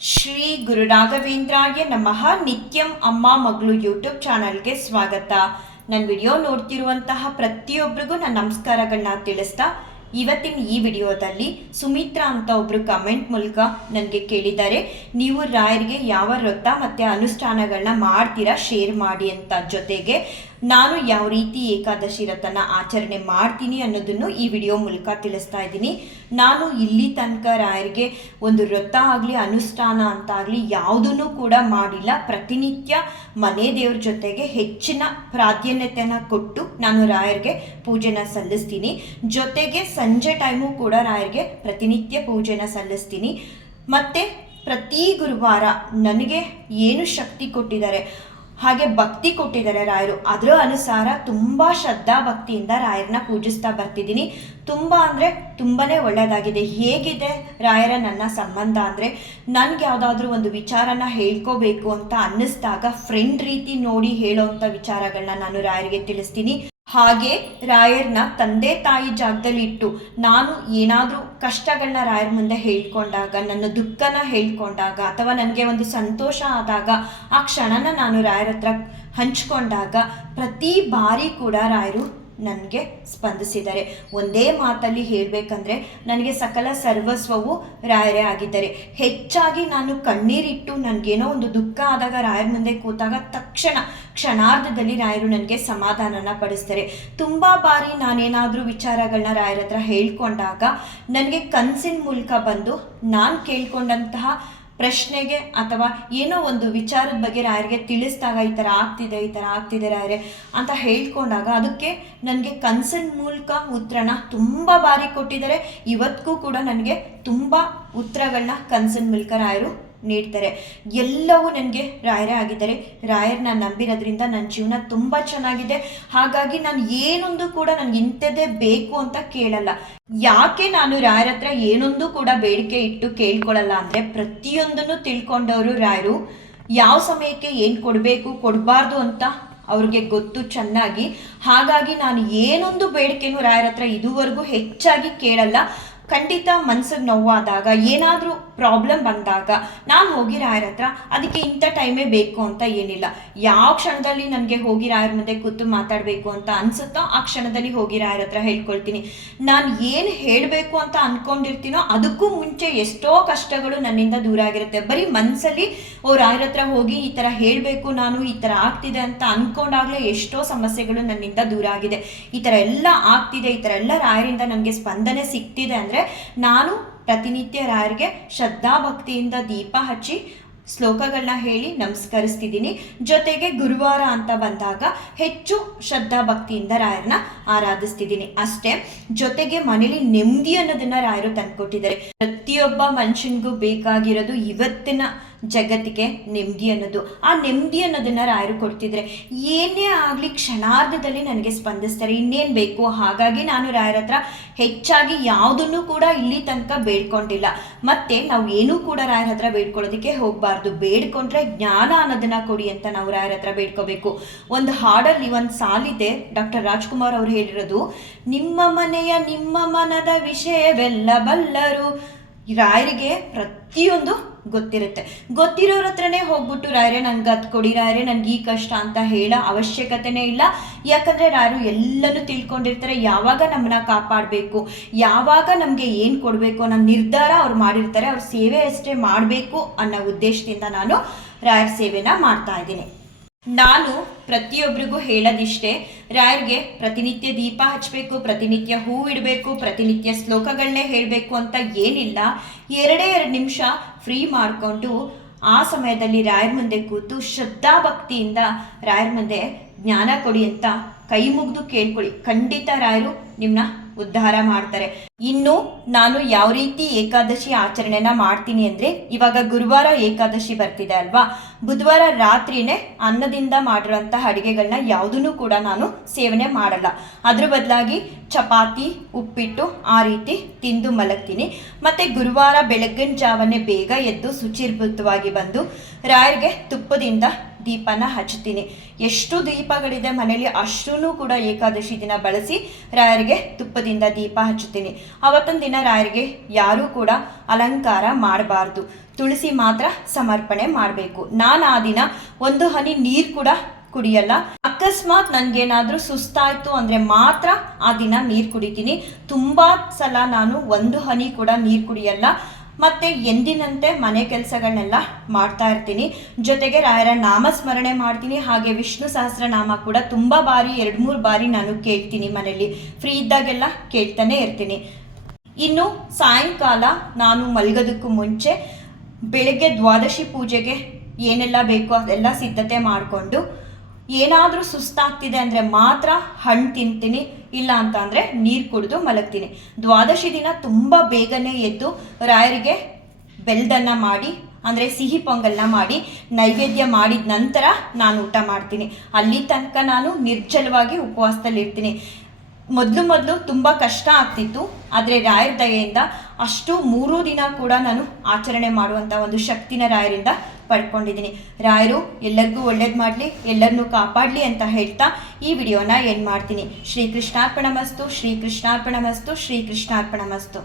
ಶ್ರೀ ಗುರು ರಾಘವೇಂದ್ರಾಯ ನಮಃ. ನಿತ್ಯಂ ಅಮ್ಮ ಮಗಳು ಯೂಟ್ಯೂಬ್ ಚಾನಲ್ಗೆ ಸ್ವಾಗತ. ನನ್ನ ವಿಡಿಯೋ ನೋಡ್ತಿರುವಂತಹ ಪ್ರತಿಯೊಬ್ಬರಿಗೂ ನನ್ನ ನಮಸ್ಕಾರಗಳನ್ನ ತಿಳಿಸ್ತಾ, ಇವತ್ತಿನ ಈ ವಿಡಿಯೋದಲ್ಲಿ ಸುಮಿತ್ರಾ ಅಂತ ಒಬ್ರು ಕಮೆಂಟ್ ಮೂಲಕ ನನಗೆ ಕೇಳಿದ್ದಾರೆ, ನೀವು ರಾಯರಿಗೆ ಯಾವ ವ್ರತ ಮತ್ತು ಅನುಷ್ಠಾನಗಳನ್ನ ಮಾಡ್ತೀರಾ ಶೇರ್ ಮಾಡಿ ಅಂತ. ಜೊತೆಗೆ ನಾನು ಯಾವ ರೀತಿ ಏಕಾದಶಿ ವ್ರತನ ಆಚರಣೆ ಮಾಡ್ತೀನಿ ಅನ್ನೋದನ್ನು ಈ ವಿಡಿಯೋ ಮೂಲಕ ತಿಳಿಸ್ತಾ ಇದ್ದೀನಿ. ನಾನು ಇಲ್ಲಿ ತನಕ ರಾಯರಿಗೆ ಒಂದು ವ್ರತ ಆಗಲಿ ಅನುಷ್ಠಾನ ಅಂತ ಆಗಲಿ ಯಾವುದನ್ನು ಕೂಡ ಮಾಡಿಲ್ಲ. ಪ್ರತಿನಿತ್ಯ ಮನೆ ದೇವ್ರ ಜೊತೆಗೆ ಹೆಚ್ಚಿನ ಪ್ರಾಧಾನ್ಯತೆಯನ್ನು ಕೊಟ್ಟು ನಾನು ರಾಯರಿಗೆ ಪೂಜೆನ ಸಲ್ಲಿಸ್ತೀನಿ. ಜೊತೆಗೆ ಸಂಜೆ ಟೈಮು ಕೂಡ ರಾಯರಿಗೆ ಪ್ರತಿನಿತ್ಯ ಪೂಜೆನ ಸಲ್ಲಿಸ್ತೀನಿ. ಮತ್ತು ಪ್ರತಿ ಗುರುವಾರ ನನಗೆ ಏನು ಶಕ್ತಿ ಕೊಟ್ಟಿದ್ದಾರೆ, ಹಾಗೆ ಭಕ್ತಿ ಕೊಟ್ಟಿದ್ದಾರೆ ರಾಯರು, ಅದರ ಅನುಸಾರ ತುಂಬ ಶ್ರದ್ಧಾ ಭಕ್ತಿಯಿಂದ ರಾಯರನ್ನ ಪೂಜಿಸ್ತಾ ಬರ್ತಿದ್ದೀನಿ. ತುಂಬ ಅಂದರೆ ತುಂಬಾ ಒಳ್ಳೆಯದಾಗಿದೆ. ಹೇಗಿದೆ ರಾಯರ ನನ್ನ ಸಂಬಂಧ ಅಂದರೆ, ನನಗೆ ಯಾವುದಾದ್ರೂ ಒಂದು ವಿಚಾರನ ಹೇಳ್ಕೋಬೇಕು ಅಂತ ಅನ್ನಿಸ್ದಾಗ ಫ್ರೆಂಡ್ ರೀತಿ ನೋಡಿ ಹೇಳೋವಂಥ ವಿಚಾರಗಳನ್ನ ನಾನು ರಾಯರಿಗೆ ತಿಳಿಸ್ತೀನಿ. ಹಾಗೆ ರಾಯರ್ನ ತಂದೆ ತಾಯಿ ಜಾಗದಲ್ಲಿ ಇಟ್ಟು ನಾನು ಏನಾದರೂ ಕಷ್ಟಗಳನ್ನ ರಾಯರ ಮುಂದೆ ಹೇಳ್ಕೊಂಡಾಗ, ನನ್ನ ದುಃಖನ ಹೇಳ್ಕೊಂಡಾಗ, ಅಥವಾ ನನಗೆ ಒಂದು ಸಂತೋಷ ಆದಾಗ ಆ ಕ್ಷಣನ ನಾನು ರಾಯರ ಹತ್ರ ಹಂಚ್ಕೊಂಡಾಗ ಪ್ರತಿ ಬಾರಿ ಕೂಡ ರಾಯರು ನನಗೆ ಸ್ಪಂದಿಸಿದ್ದಾರೆ. ಒಂದೇ ಮಾತಲ್ಲಿ ಹೇಳಬೇಕಂದ್ರೆ ನನಗೆ ಸಕಲ ಸರ್ವಸ್ವವು ರಾಯರೇ ಆಗಿದ್ದಾರೆ. ಹೆಚ್ಚಾಗಿ ನಾನು ಕಣ್ಣೀರಿಟ್ಟು ನನಗೇನೋ ಒಂದು ದುಃಖ ಆದಾಗ ರಾಯರ ಮುಂದೆ ಕೂತಾಗ ಕ್ಷಣಾರ್ಧದಲ್ಲಿ ರಾಯರು ನನಗೆ ಸಮಾಧಾನನ ಪಡಿಸ್ತಾರೆ. ತುಂಬ ಬಾರಿ ನಾನೇನಾದರೂ ವಿಚಾರಗಳನ್ನ ರಾಯರ ಹತ್ರ ಹೇಳ್ಕೊಂಡಾಗ ನನಗೆ ಕನಸಿನ ಮೂಲಕ ಬಂದು ನಾನು ಕೇಳ್ಕೊಂಡಂತಹ ಪ್ರಶ್ನೆಗೆ ಅಥವಾ ಏನೋ ಒಂದು ವಿಚಾರದ ಬಗ್ಗೆ ರಾಯರಿಗೆ ತಿಳಿಸಿದಾಗ ಈ ಥರ ಆಗ್ತಿದೆ ರಾಯರೇ ಅಂತ ಹೇಳ್ಕೊಂಡಾಗ ಅದಕ್ಕೆ ನನಗೆ ಕನಸಿನ ಮೂಲಕ ಉತ್ತರನ ತುಂಬ ಬಾರಿ ಕೊಟ್ಟಿದ್ದಾರೆ. ಇವತ್ತಿಗೂ ಕೂಡ ನನಗೆ ತುಂಬ ಉತ್ತರಗಳನ್ನ ಕನಸಿನ ಮೂಲಕ ರಾಯರು ನೀಡ್ತಾರೆ. ಎಲ್ಲವೂ ನನಗೆ ರಾಯರೇ ಆಗಿದ್ದಾರೆ. ರಾಯರನ್ನ ನಂಬಿರೋದ್ರಿಂದ ನನ್ನ ಜೀವನ ತುಂಬ ಚೆನ್ನಾಗಿದೆ. ಹಾಗಾಗಿ ನಾನು ಏನೊಂದು ಕೂಡ ನನಗೆ ಇಂಥದ್ದೇ ಬೇಕು ಅಂತ ಕೇಳಲ್ಲ. ಯಾಕೆ ನಾನು ರಾಯರ ಹತ್ರ ಏನೊಂದು ಕೂಡ ಬೇಡಿಕೆ ಇಟ್ಟು ಕೇಳ್ಕೊಳ್ಳಲ್ಲ ಅಂದರೆ, ಪ್ರತಿಯೊಂದನ್ನು ತಿಳ್ಕೊಂಡವರು ರಾಯರು ಯಾವ ಸಮಯಕ್ಕೆ ಏನು ಕೊಡಬೇಕು ಕೊಡಬಾರ್ದು ಅಂತ ಅವ್ರಿಗೆ ಗೊತ್ತು ಚೆನ್ನಾಗಿ. ಹಾಗಾಗಿ ನಾನು ಏನೊಂದು ಬೇಡಿಕೆನೂ ರಾಯರ ಹತ್ರ ಇದುವರೆಗೂ ಹೆಚ್ಚಾಗಿ ಕೇಳಲ್ಲ. ಖಂಡಿತ ಮನ್ಸಿಗೆ ನೋವಾದಾಗ, ಏನಾದರೂ ಪ್ರಾಬ್ಲಮ್ ಬಂದಾಗ ನಾನು ಹೋಗಿ ರಾಯರ ಹತ್ರ ಅದಕ್ಕೆ ಇಂಥ ಟೈಮೇ ಬೇಕು ಅಂತ ಏನಿಲ್ಲ. ಯಾವ ಕ್ಷಣದಲ್ಲಿ ನನಗೆ ಹೋಗಿ ರಾಯರ ಮುಂದೆ ಕೂತು ಮಾತಾಡಬೇಕು ಅಂತ ಅನಿಸುತ್ತೋ ಆ ಕ್ಷಣದಲ್ಲಿ ಹೋಗಿ ರಾಯರ ಹತ್ರ ಹೇಳ್ಕೊಳ್ತೀನಿ. ನಾನು ಏನು ಹೇಳಬೇಕು ಅಂತ ಅಂದ್ಕೊಂಡಿರ್ತೀನೋ ಅದಕ್ಕೂ ಮುಂಚೆ ಎಷ್ಟೋ ಕಷ್ಟಗಳು ನನ್ನಿಂದ ದೂರ ಆಗಿರುತ್ತೆ. ಬರೀ ಮನಸ್ಸಲ್ಲಿ ರಾಯರ ಹತ್ರ ಹೋಗಿ ಈ ಥರ ಹೇಳಬೇಕು, ನಾನು ಈ ಥರ ಆಗ್ತಿದೆ ಅಂತ ಅಂದ್ಕೊಂಡಾಗಲೇ ಎಷ್ಟೋ ಸಮಸ್ಯೆಗಳು ನನ್ನಿಂದ ದೂರ ಆಗಿದೆ. ಈ ಥರ ಎಲ್ಲ ಆಗ್ತಿದೆ, ಈ ಥರ ಎಲ್ಲ ರಾಯರಿಂದ ನನಗೆ ಸ್ಪಂದನೆ ಸಿಗ್ತಿದೆ ಅಂದರೆ ನಾನು ಪ್ರತಿನಿತ್ಯ ರಾಯರಿಗೆ ಶ್ರದ್ಧಾ ಭಕ್ತಿಯಿಂದ ದೀಪ ಹಚ್ಚಿ ಶ್ಲೋಕಗಳನ್ನ ಹೇಳಿ ನಮಸ್ಕರಿಸ್ತಿದ್ದೀನಿ. ಜೊತೆಗೆ ಗುರುವಾರ ಅಂತ ಬಂದಾಗ ಹೆಚ್ಚು ಶ್ರದ್ಧಾ ಭಕ್ತಿಯಿಂದ ರಾಯರನ್ನ ಆರಾಧಿಸ್ತಿದ್ದೀನಿ ಅಷ್ಟೇ. ಜೊತೆಗೆ ಮನೇಲಿ ನೆಮ್ಮದಿ ಅನ್ನೋದನ್ನ ರಾಯರು ತಂದುಕೊಟ್ಟಿದ್ದಾರೆ. ಪ್ರತಿಯೊಬ್ಬ ಮನುಷ್ಯನಿಗೂ ಬೇಕಾಗಿರೋದು ಇವತ್ತಿನ ಜಗತ್ತಿಗೆ ನೆಮ್ಮದಿ ಅನ್ನೋದು. ಆ ನೆಮ್ಮದಿ ಅನ್ನೋದನ್ನ ರಾಯರು ಕೊಡ್ತಿದ್ರೆ ಏನೇ ಆಗಲಿ ಕ್ಷಣಾರ್ಧದಲ್ಲಿ ನನಗೆ ಸ್ಪಂದಿಸ್ತಾರೆ. ಇನ್ನೇನು ಬೇಕು? ಹಾಗಾಗಿ ನಾನು ರಾಯರ ಹತ್ರ ಹೆಚ್ಚಾಗಿ ಯಾವುದನ್ನು ಕೂಡ ಇಲ್ಲಿ ತನಕ ಬೇಡ್ಕೊಂಡಿಲ್ಲ. ಮತ್ತೆ ನಾವು ಏನೂ ಕೂಡ ರಾಯರ ಹತ್ರ ಬೇಡ್ಕೊಳ್ಳೋದಕ್ಕೆ ಹೋಗಬಾರ್ದು. ಬೇಡ್ಕೊಂಡ್ರೆ ಜ್ಞಾನ ಅನ್ನೋದನ್ನ ಕೊಡಿ ಅಂತ ನಾವು ರಾಯರ ಹತ್ರ ಬೇಡ್ಕೋಬೇಕು. ಒಂದು ಹಾಡಲ್ಲಿ ಒಂದು ಸಾಲಿದೆ, ಡಾಕ್ಟರ್ ರಾಜ್ಕುಮಾರ್ ಅವ್ರು ಹೇಳಿರೋದು, ನಿಮ್ಮ ಮನೆಯ ನಿಮ್ಮ ಮನದ ವಿಷಯವೆಲ್ಲ ಬಲ್ಲರು. ರಾಯರಿಗೆ ಪ್ರತಿಯೊಂದು ಗೊತ್ತಿರೋರ ಹತ್ರನೇ ಹೋಗ್ಬಿಟ್ಟು ರಾಯರೇ ನನ್ಗೆ ಅದು ಕೊಡಿ, ರಾಯರೇ ನನ್ಗೆ ಈ ಕಷ್ಟ ಅಂತ ಹೇಳೋ ಅವಶ್ಯಕತೆನೇ ಇಲ್ಲ. ಯಾಕಂದರೆ ರಾಯರು ಎಲ್ಲನೂ ತಿಳ್ಕೊಂಡಿರ್ತಾರೆ. ಯಾವಾಗ ನಮ್ಮನ್ನ ಕಾಪಾಡಬೇಕು, ಯಾವಾಗ ನಮಗೆ ಏನು ಕೊಡಬೇಕು ಅನ್ನೋ ನಿರ್ಧಾರ ಅವ್ರು ಮಾಡಿರ್ತಾರೆ. ಅವ್ರ ಸೇವೆ ಅಷ್ಟೇ ಮಾಡಬೇಕು ಅನ್ನೋ ಉದ್ದೇಶದಿಂದ ನಾನು ರಾಯರ ಸೇವೆನ ಮಾಡ್ತಾ ಇದ್ದೀನಿ. ನಾನು ಪ್ರತಿಯೊಬ್ಬರಿಗೂ ಹೇಳೋದಿಷ್ಟೇ, ರಾಯರಿಗೆ ಪ್ರತಿನಿತ್ಯ ದೀಪ ಹಚ್ಚಬೇಕು, ಪ್ರತಿನಿತ್ಯ ಹೂ ಇಡಬೇಕು, ಪ್ರತಿನಿತ್ಯ ಶ್ಲೋಕಗಳನ್ನೇ ಹೇಳಬೇಕು ಅಂತ ಏನಿಲ್ಲ. 2 ನಿಮಿಷ ಫ್ರೀ ಮಾಡಿಕೊಂಡು ಆ ಸಮಯದಲ್ಲಿ ರಾಯರ ಮುಂದೆ ಕೂತು ಶ್ರದ್ಧಾ ಭಕ್ತಿಯಿಂದ ರಾಯರ ಮುಂದೆ ಜ್ಞಾನ ಕೊಡಿ ಅಂತ ಕೈ ಮುಗಿದು ಕೇಳ್ಕೊಳ್ಳಿ. ಖಂಡಿತ ರಾಯರು ನಿಮ್ಮನ್ನ ಉದ್ಧಾರ ಮಾಡ್ತಾರೆ. ಇನ್ನು ನಾನು ಯಾವ ರೀತಿ ಏಕಾದಶಿ ಆಚರಣೆನ ಮಾಡ್ತೀನಿ ಅಂದರೆ, ಇವಾಗ ಗುರುವಾರ ಏಕಾದಶಿ ಬರ್ತಿದೆ ಅಲ್ವಾ, ಬುಧವಾರ ರಾತ್ರಿನೇ ಅನ್ನದಿಂದ ಮಾಡಿರೋಂತಹ ಅಡುಗೆಗಳನ್ನ ಯಾವುದನ್ನು ಕೂಡ ನಾನು ಸೇವನೆ ಮಾಡಲ್ಲ. ಅದ್ರ ಬದಲಾಗಿ ಚಪಾತಿ, ಉಪ್ಪಿಟ್ಟು ಆ ರೀತಿ ತಿಂದು ಮಲಗ್ತೀನಿ. ಮತ್ತು ಗುರುವಾರ ಬೆಳಗ್ಗಿನ ಜಾವನೇ ಬೇಗ ಎದ್ದು ಶುಚಿರ್ಭೂತವಾಗಿ ಬಂದು ರಾಯರಿಗೆ ತುಪ್ಪದಿಂದ ದೀಪನ ಹಚ್ತೀನಿ. ಎಷ್ಟು ದೀಪಗಳಿದೆ ಮನೆಯಲ್ಲಿ ಅಷ್ಟೂ ಕೂಡ ಏಕಾದಶಿ ದಿನ ಬಳಸಿ ರಾಯರಿಗೆ ತುಪ್ಪದಿಂದ ದೀಪ ಹಚ್ಚುತ್ತೀನಿ. ಅವತ್ತೊಂದು ದಿನ ರಾಯರಿಗೆ ಯಾರೂ ಕೂಡ ಅಲಂಕಾರ ಮಾಡಬಾರ್ದು, ತುಳಸಿ ಮಾತ್ರ ಸಮರ್ಪಣೆ ಮಾಡಬೇಕು. ನಾನು ಆ ದಿನ ಒಂದು ಹನಿ ನೀರು ಕೂಡ ಕುಡಿಯಲ್ಲ. ಅಕಸ್ಮಾತ್ ನನಗೇನಾದರೂ ಸುಸ್ತಾಯಿತು ಅಂದರೆ ಮಾತ್ರ ಆ ದಿನ ನೀರು ಕುಡಿತೀನಿ. ತುಂಬ ಸಲ ನಾನು ಒಂದು ಹನಿ ಕೂಡ ನೀರು ಕುಡಿಯಲ್ಲ. ಮತ್ತು ಎಂದಿನಂತೆ ಮನೆ ಕೆಲಸಗಳನ್ನೆಲ್ಲ ಮಾಡ್ತಾ ಇರ್ತೀನಿ. ಜೊತೆಗೆ ರಾಯರ ನಾಮಸ್ಮರಣೆ ಮಾಡ್ತೀನಿ. ಹಾಗೆ ವಿಷ್ಣು ಸಹಸ್ರನಾಮ ಕೂಡ ತುಂಬ ಬಾರಿ 2-3 ಬಾರಿ ನಾನು ಕೇಳ್ತೀನಿ. ಮನೆಯಲ್ಲಿ ಫ್ರೀ ಇದ್ದಾಗೆಲ್ಲ ಕೇಳ್ತಾನೆ ಇರ್ತೀನಿ. ಇನ್ನು ಸಾಯಂಕಾಲ ನಾನು ಮಲಗೋದಕ್ಕೂ ಮುಂಚೆ ಬೆಳಗ್ಗೆ ದ್ವಾದಶಿ ಪೂಜೆಗೆ ಏನೆಲ್ಲ ಬೇಕೋ ಅದೆಲ್ಲ ಸಿದ್ಧತೆ ಮಾಡಿಕೊಂಡು ಏನಾದರೂ ಸುಸ್ತಾಗ್ತಿದೆ ಅಂದರೆ ಮಾತ್ರ ಹಣ್ಣು ತಿಂತೀನಿ, ಇಲ್ಲ ಅಂತ ಅಂದರೆ ನೀರು ಕುಡಿದು ಮಲಗ್ತೀನಿ. ದ್ವಾದಶಿ ದಿನ ತುಂಬ ಬೇಗನೆ ಎದ್ದು ರಾಯರಿಗೆ ಬೆಲ್ಲದನ್ನ ಮಾಡಿ ಅಂದರೆ ಸಿಹಿ ಪೊಂಗಲ್ನ ಮಾಡಿ ನೈವೇದ್ಯ ಮಾಡಿದ ನಂತರ ನಾನು ಊಟ ಮಾಡ್ತೀನಿ. ಅಲ್ಲಿ ತನಕ ನಾನು ನಿರ್ಜಲವಾಗಿ ಉಪವಾಸದಲ್ಲಿರ್ತೀನಿ. ಮೊದಲು ತುಂಬ ಕಷ್ಟ ಆಗ್ತಿತ್ತು, ಆದರೆ ರಾಯರ ದಯೆಯಿಂದ ಅಷ್ಟು 3 ದಿನ ಕೂಡ ನಾನು ಆಚರಣೆ ಮಾಡುವಂಥ ಒಂದು ಶಕ್ತಿನ ರಾಯರಿಂದ ಪಡ್ಕೊಂಡಿದ್ದೀನಿ. ರಾಯರು ಎಲ್ಲರಿಗೂ ಒಳ್ಳೇದು ಮಾಡಲಿ, ಎಲ್ಲರನ್ನೂ ಕಾಪಾಡಲಿ ಅಂತ ಹೇಳ್ತಾ ಈ ವಿಡಿಯೋನ ಎಂಡ್ ಮಾಡ್ತೀನಿ. ಶ್ರೀಕೃಷ್ಣಾರ್ಪಣಮಸ್ತು, ಶ್ರೀಕೃಷ್ಣಾರ್ಪಣಮಸ್ತು, ಶ್ರೀಕೃಷ್ಣಾರ್ಪಣಮಸ್ತು.